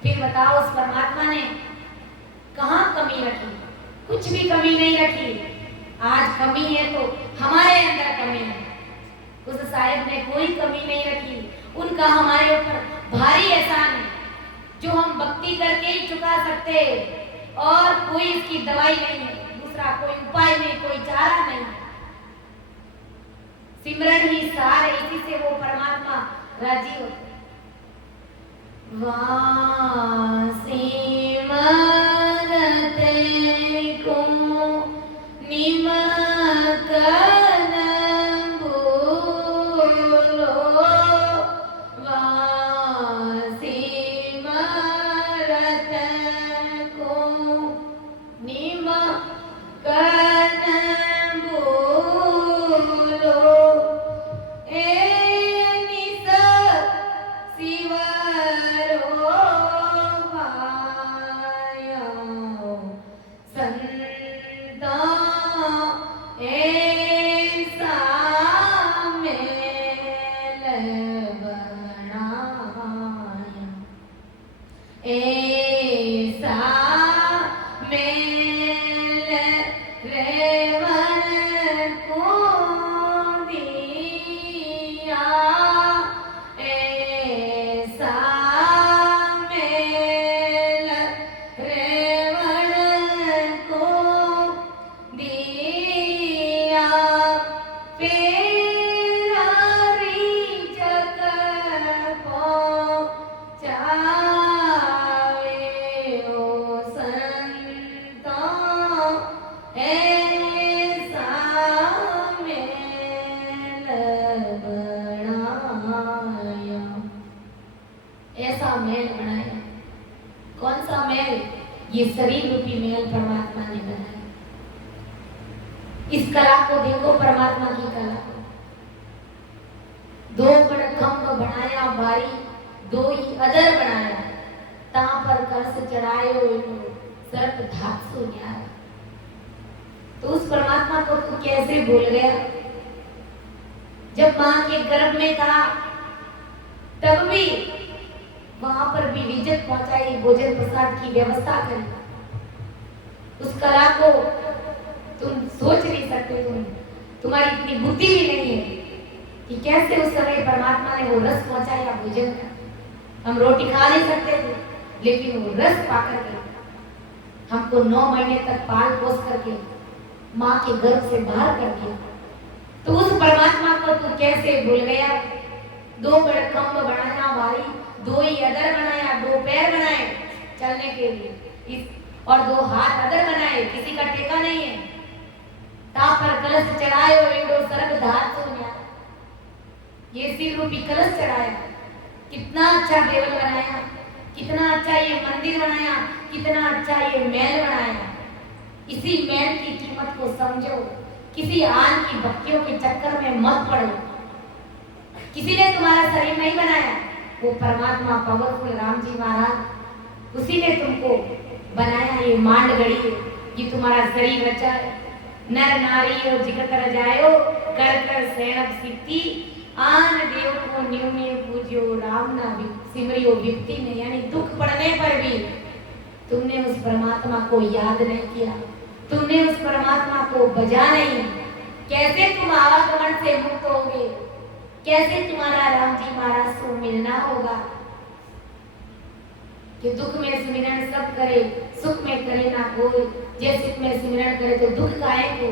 फिर बताओ उस परमात्मा ने कहाँ कमी रखी? कुछ भी कमी नहीं रखी। आज कमी है तो हमारे अंदर कमी है, उस साहिब ने कोई कमी नहीं रखी। उनका हमारे ऊपर भारी एहसान है जो हम भक्ति करके ही चुका सकते, और कोई इसकी दवाई नहीं है, दूसरा कोई उपाय नहीं, कोई चारा नहीं। सिमरन ही सार है, इसी से वो परमात्मा राजी होते। सिमरते को निमक ऐसा महल बनाया। कौन सा महल? ये शरीर रूपी महल परमात्मा ने बनाया। इस कला को देखो, परमात्मा की कला। दो बड़ खम्भ बनाया भारी, दो ही अदर बनाया, ता पर कलश चढ़ायो सर्प धातु न्याय। तो उस परमात्मा को तू कैसे भूल गया? जब मां के गर्भ में था तब भी वहां पर भी इज्जत पहुंचाई, भोजन प्रसाद की व्यवस्था करी। उस कला को तुम सोच नहीं सकते, तुम्हारी इतनी बुद्धि भी नहीं है कि कैसे उस समय परमात्मा ने वो रस पहुंचाया भोजन का। हम रोटी खा नहीं सकते थे, लेकिन वो रस पाकर के हमको 9 महीने तक पाल पोस करके माँ के गर्भ से बाहर कर दिया। तो उस परमात्मा को तू कैसे भूल गया? दो बड़ खम्भ बनाया भारी, दो ही अदर बनाया, दो पैर बनाए चलने के लिए, और दो हाथ अदर बनाए, किसी का टेका नहीं है। ता पर कलश चढ़ाए इंडो सर्ग धातु न्याय। ये सिर रूपी कलश चढ़ाया। कितना अच्छा टेबल बनाया, कितना अच्छा ये मंदिर बनाया, कितना अच्छा ये महल बनाया। इसी महल की कीमत को समझो, किसी आन की भक्तियों के चक्कर में मत पड़ो। किसी ने तुम्हारा शरीर नहीं बनाया, वो परमात्मा पावरफुल राम जी महाराज, उसी ने तुमको बनाया। ये मांड गड़ी है, ये तुम्हारा शरीर रचा है। नर नारी और जिगत रजायो, कर कर सैनक सिद्धि, आन देव को न्यूने पूज्यो, राम ना सिमरियो विपत्ति में। यानी दुख पड़ने पर भी तुमने उस परमात्मा को याद नहीं किया, तुमने उस परमात्मा को बजा नहीं। कैसे तुम आवागमन से मुक्त होगे? कैसे तुम्हारा राम जी महाराज से मिलना होगा? कि दुख में सिमरन सब करे, सुख में करे ना कोई। जे सुख में सिमरन करे तो दुख काहे को?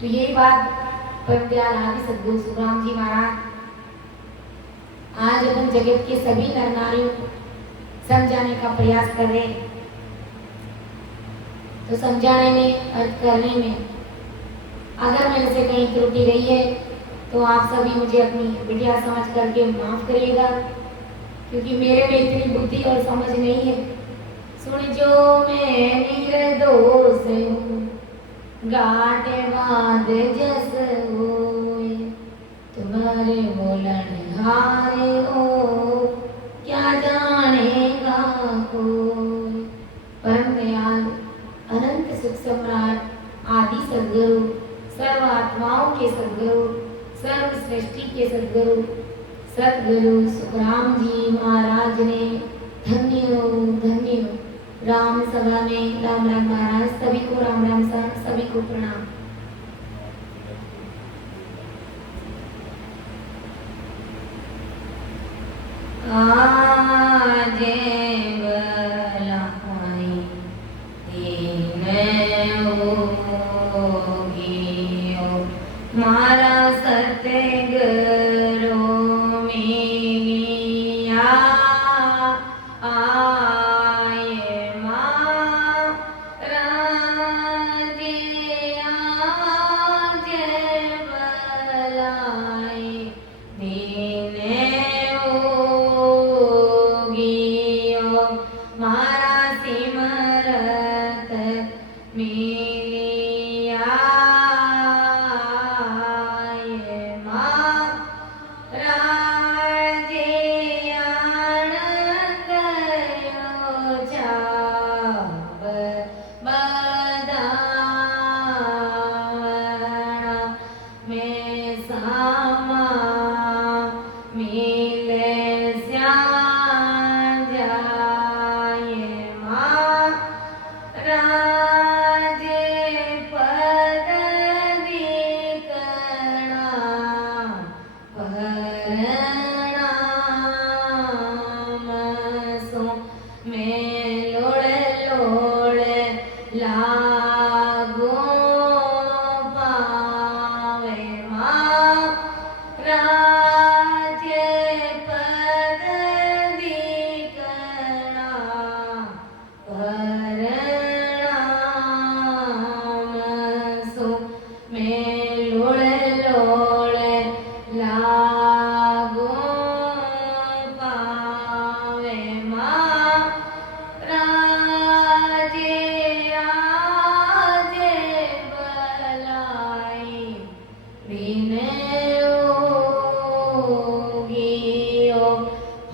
तो यही बात परम दयाल आदि सद्गुरु सुखराम जी महाराज आज अपन जगत के सभी नर नारियों समझाने का प्रयास कर रहे। तो समझाने में, अर्थ करने में अगर मेरे से कहीं त्रुटि रही है तो आप सभी मुझे अपनी बिटिया समझ करके माफ करिएगा, क्योंकि मेरे में इतनी बुद्धि और समझ नहीं है। सुन जो मैं निर्दोष हूँ, गाटे बाद जस होए, तुम्हारे बोलन हारे हो, क्या जानेगा कोई। परम दयाल अनंत सुख सम्राट आदि सद्गुरु, सर्व आत्माओं के सद्गुरु, सर्व सृष्टि के सद्गुरु सद्गुरु सुखराम जी महाराज ने धन्य हो, धन्य हो। राम सभा में राम राम महाराज सभी को राम राम सभी को प्रणाम। आज बलाई दीन होगी मारा सतगुरु मिलिया,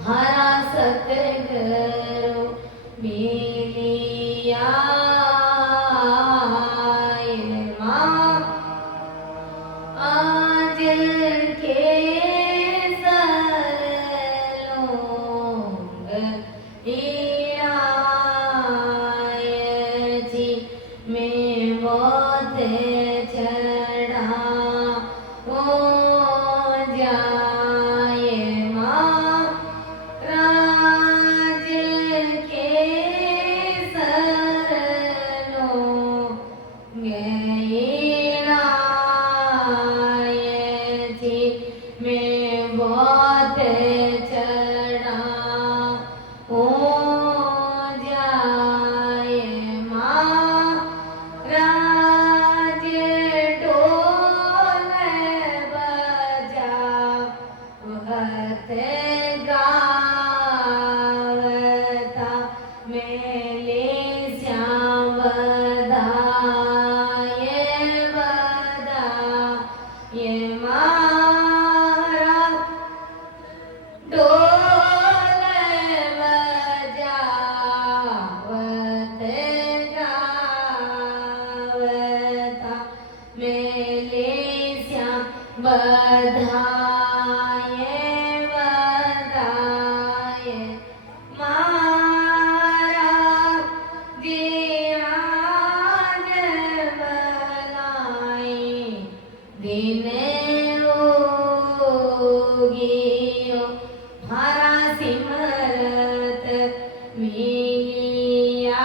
हरा सतगुरु मिलिया आज के सरलोंग जी में बहुत चढ़ा हो जाए माँ राज के सरलोंग जी में बहुत चढ़ा हो जाए माँ राज ढोल बजा वहत गावता मेले श्याम बदा ये मारा ढोल बजावत गावता मेले श्याम बधाए बधाए मारा दिराज बनाए दिन उगियो हरा सिमरत मिलिया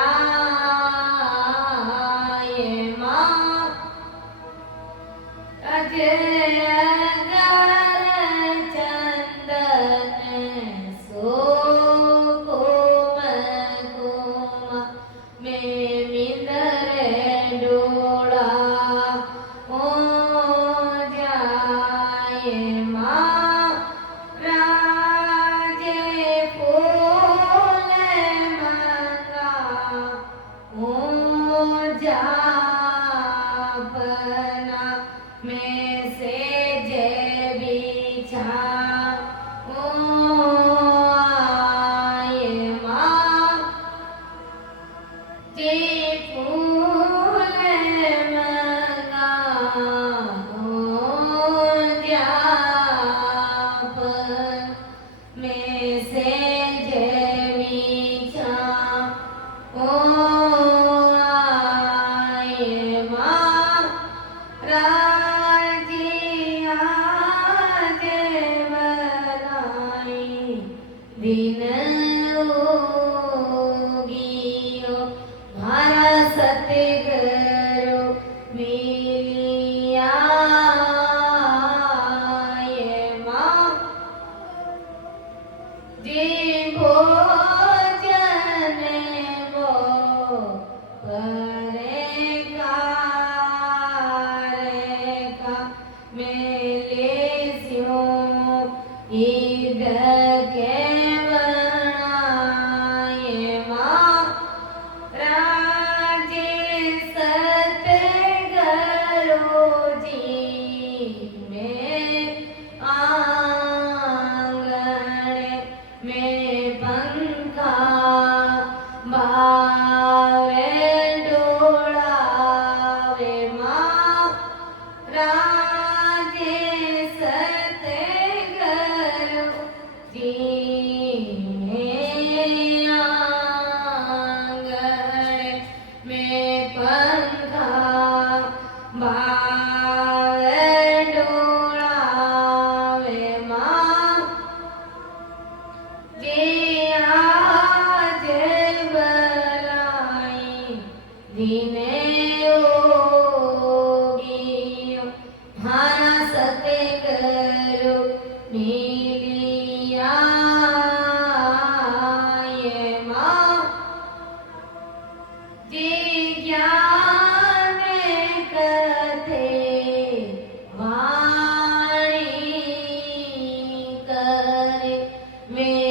माँ अजय चंदन सो कोम कोमा में मिंदर डोला हो जाए माँ राजे फूल मंगा हो जापना में से जय बिछा हो आए माँ जे फूल मंगा हो जापन में से जय बिछा हो आए माँ राजिया देवलाई दिन उगियो हरा सतगुरु मिलिया माँ जी भोजन वो करेगा मेले स्यो ईद के बनाए माँ राजे सतगुरु जी में आंगन में पंखा बावे डोलावे माँ राजे सतगुरु जी में आंगन में पंखा बावे डोलावे माँ जे आज बलाई दिने उगियो हरा सतगुरु मिलिया माँ जे ज्ञान कथे वाणी करे में